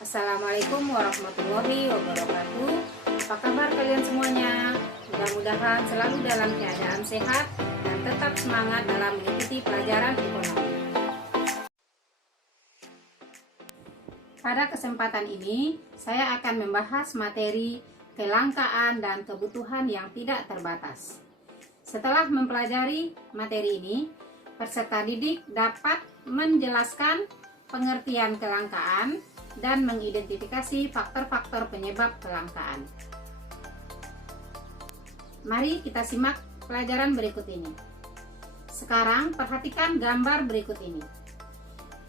Assalamualaikum warahmatullahi wabarakatuh. Apa kabar kalian semuanya? Mudah-mudahan selalu dalam keadaan sehat dan tetap semangat dalam mengikuti pelajaran ekonomi. Pada kesempatan ini, saya akan membahas materi kelangkaan dan kebutuhan yang tidak terbatas. Setelah mempelajari materi ini, peserta didik dapat menjelaskan pengertian kelangkaan dan mengidentifikasi faktor-faktor penyebab kelangkaan. Mari kita simak pelajaran berikut ini. Sekarang perhatikan gambar berikut ini.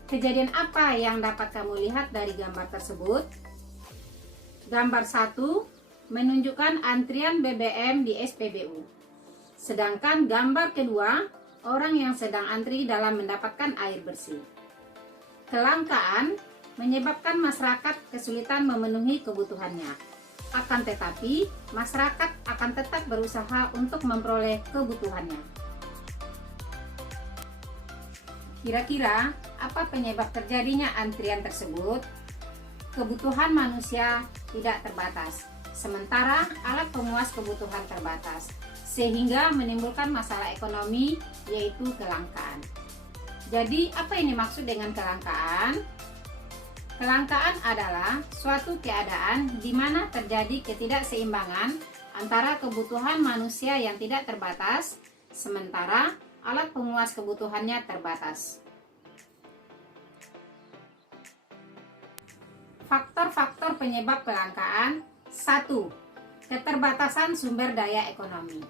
Kejadian apa yang dapat kamu lihat dari gambar tersebut? Gambar 1 menunjukkan antrian BBM di SPBU. Sedangkan gambar kedua, orang yang sedang antri dalam mendapatkan air bersih. Kelangkaan menyebabkan masyarakat kesulitan memenuhi kebutuhannya. Akan tetapi, masyarakat akan tetap berusaha untuk memperoleh kebutuhannya. Kira-kira apa penyebab terjadinya antrian tersebut? Kebutuhan manusia tidak terbatas, sementara alat pemuas kebutuhan terbatas, sehingga menimbulkan masalah ekonomi, yaitu kelangkaan. Jadi, apa ini maksud dengan kelangkaan? Kelangkaan adalah suatu keadaan di mana terjadi ketidakseimbangan antara kebutuhan manusia yang tidak terbatas, sementara alat pemuas kebutuhannya terbatas. Faktor-faktor penyebab kelangkaan. 1. Keterbatasan sumber daya ekonomi.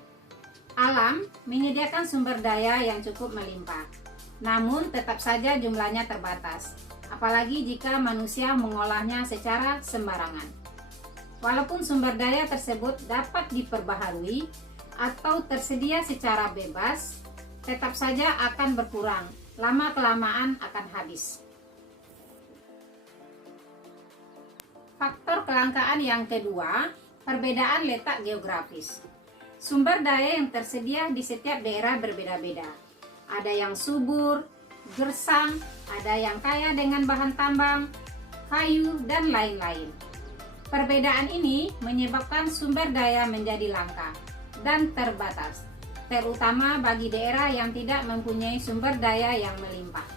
Alam menyediakan sumber daya yang cukup melimpah, namun tetap saja jumlahnya terbatas. Apalagi jika manusia mengolahnya secara sembarangan. Walaupun sumber daya tersebut dapat diperbaharui atau tersedia secara bebas, tetap saja akan berkurang, lama-kelamaan akan habis. Faktor kelangkaan yang kedua, perbedaan letak geografis. Sumber daya yang tersedia di setiap daerah berbeda-beda. Ada yang subur, gersang, ada yang kaya dengan bahan tambang, kayu, dan lain-lain. Perbedaan ini menyebabkan sumber daya menjadi langka dan terbatas, terutama bagi daerah yang tidak mempunyai sumber daya yang melimpah.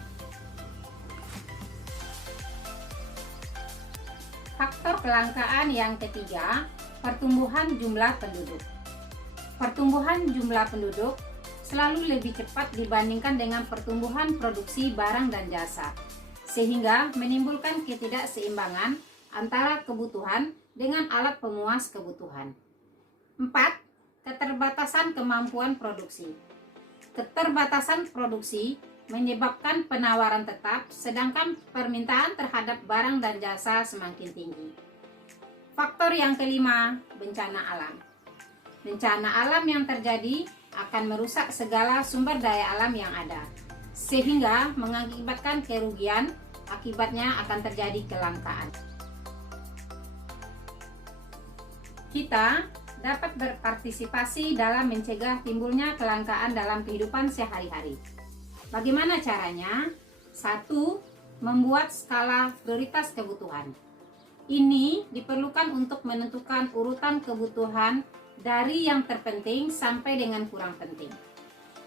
Faktor kelangkaan yang ketiga, pertumbuhan jumlah penduduk. Pertumbuhan jumlah penduduk selalu lebih cepat dibandingkan dengan pertumbuhan produksi barang dan jasa, sehingga menimbulkan ketidakseimbangan antara kebutuhan dengan alat pemuas kebutuhan. 4. Keterbatasan kemampuan produksi. Keterbatasan produksi menyebabkan penawaran tetap, sedangkan permintaan terhadap barang dan jasa semakin tinggi. Faktor yang kelima, bencana alam. Bencana alam yang terjadi akan merusak segala sumber daya alam yang ada, sehingga mengakibatkan kerugian, akibatnya akan terjadi kelangkaan. Kita dapat berpartisipasi dalam mencegah timbulnya kelangkaan dalam kehidupan sehari-hari. Bagaimana caranya? 1. Membuat skala prioritas kebutuhan. Ini diperlukan untuk menentukan urutan kebutuhan dari yang terpenting sampai dengan kurang penting.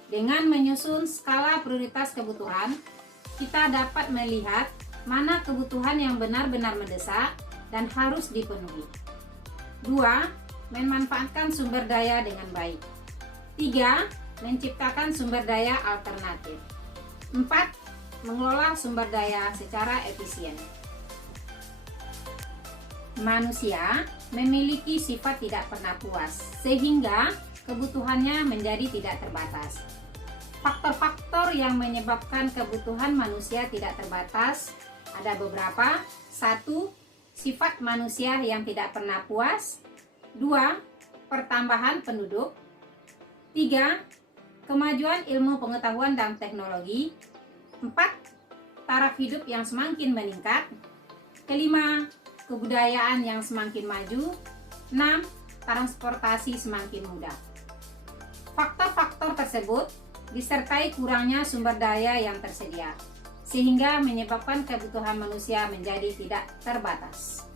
Dengan menyusun skala prioritas kebutuhan, kita dapat melihat mana kebutuhan yang benar-benar mendesak dan harus dipenuhi. 2. Memanfaatkan sumber daya dengan baik. 3. Menciptakan sumber daya alternatif. 4. Mengelola sumber daya secara efisien. Manusia memiliki sifat tidak pernah puas, sehingga kebutuhannya menjadi tidak terbatas. Faktor-faktor yang menyebabkan kebutuhan manusia tidak terbatas ada beberapa. 1. Sifat manusia yang tidak pernah puas. 2. Pertambahan penduduk. 3. Kemajuan ilmu pengetahuan dan teknologi. 4. Taraf hidup yang semakin meningkat. 5. Kebudayaan yang semakin maju. 6. Transportasi semakin mudah. Faktor-faktor tersebut disertai kurangnya sumber daya yang tersedia, sehingga menyebabkan kebutuhan manusia menjadi tidak terbatas.